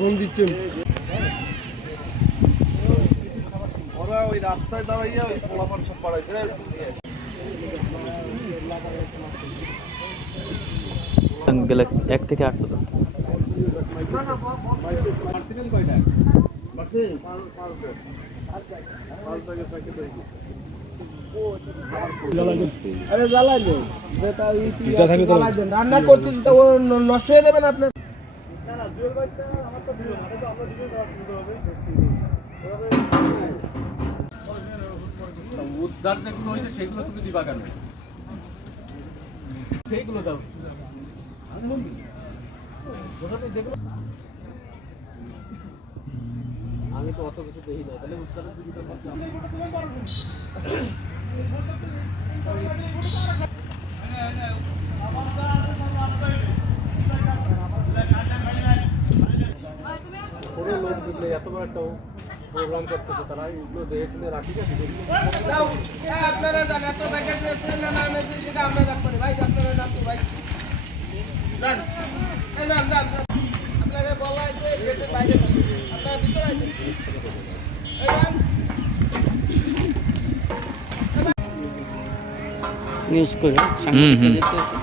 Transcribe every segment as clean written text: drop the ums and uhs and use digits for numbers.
Phone দিচ্ছেন ওরা ওই রাস্তায় দাঁড়াইয়া ওই পোলাপান সব পাড়াইছে গেলে 1 থেকে 8 পর্যন্ত। রান্না করতেছি তো নষ্ট হয়ে যাবে না আপনার। উদ্ধার যেগুলো হয়েছে সেগুলো তুমি দিবা কেন? সেইগুলো দাও। আমি তো অত কিছু দেখি না, তাহলে উদ্ধারের দিকে লোক দিলে এত বড় একটা প্রোগ্রাম করতেছে, তারা এগুলো দেখে শুনে রাখি না। আপনারা জানেন এত প্যাকেট দিয়েছেন না, না সেটা আমরা জানতে ভাই, আপনারা জানতে ভাই জান এই জান জান আপনাকে বলা আছে গেটের বাইরে আপনারা ভিতরে আছেন এই জান নিউজ করে সাংবাদিকদের যেতে আছে।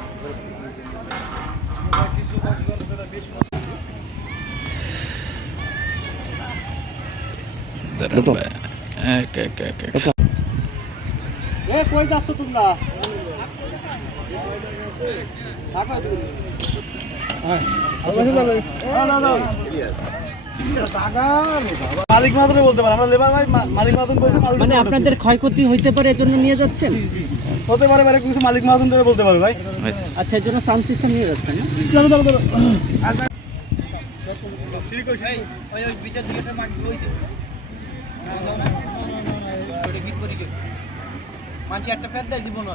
কই যাচ্ছ তোমরা? মালিক মাদনে বলতে পারে, আমরা লেবার ভাই মালিক মাদন বলছে, মানে আপনাদের ক্ষয়ক্ষতি হইতে পারে এজন্য নিয়ে যাচ্ছেন? হতে পারে মানে কিছু মালিক মাদন ধরে বলতে পারে ভাই। আচ্ছা, এর জন্য সাউন্ড সিস্টেম নিয়ে যাচ্ছেন না? চলো চলো চলো ঠিক আছে ওই ওই বিটা দিকে মাটি ওই দে ওই গিট পরি কে মাটি একটা ফেদ দেই দিব না।